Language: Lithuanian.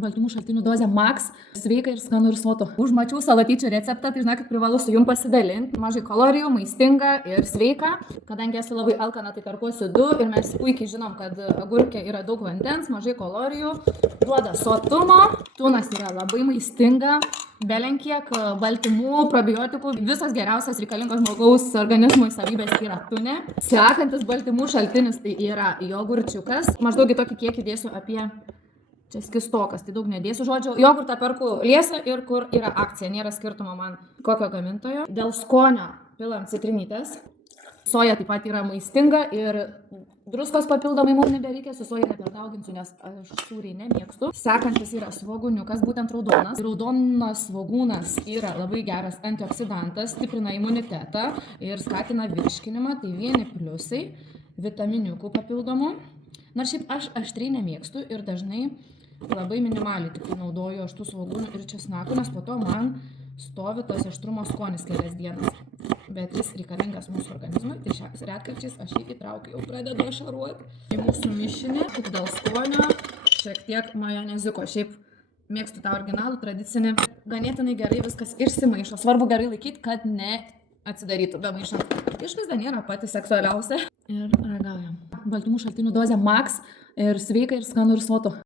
baltymų šaltinių dozė max, sveika ir skanu ir sotu. Užmačiau salatyčių receptą, tai žinokit, privalu su jum pasidalinti. Mažai kalorijų, maistinga ir sveika. Kadangi esu labai alkana, tai perkuosiu 2 ir mes puikiai žinom, kad agurkė yra daug vandens, mažai kalorijų, duoda sotumo, tunas yra labai maistinga, belenkiek baltymų, probiotikų, visas geriausias reikalingos žmogaus organizmui savybės yra tune. Sekantis baltymų šaltinis tai yra jogurčiukas. Maždaug į tokį kiekį dėsiu apie, čia skistokas, tai daug nedėsiu, žodžiu. Jogurtą perku liesą ir kur yra akcija, nėra skirtumo man kokio gamintojo. Dėl skonio pilam citrinytės. Soja taip pat yra maistinga ir druskos papildomai mums nebereikia, su soja nebedauginsiu, nes aš sūriai nemėgstu. Sekantis yra svogūniukas, būtent raudonas. Raudonas svogūnas yra labai geras antioksidantas, stiprina imunitetą ir skatina virškinimą, tai vieni pliusai, vitaminiukų papildomų. Nors šiaip aš aštriai nemėgstu ir dažnai labai minimaliai tik naudoju aštų svogūnų ir česnakų, nes po to man stovi tas aštrumo skonis kelias dienas. Bet jis reikalingas mūsų organizmui, tai šiais retkarčiais aš jį įtraukiu, jau pradedu ašaruoti. Į mūsų mišinį, tik dėl skonio, šiek tiek majoneziko. Šiaip mėgstu tą originalų, tradicinį. Ganėtinai gerai viskas išsimaišo. Svarbu gerai laikyti, kad ne atsidarytų be maišant. Išvaizda nėra pati seksualiausia. Ir ragaujam. Baltymų šaltinių dozė max ir sveika ir skanu ir sotu.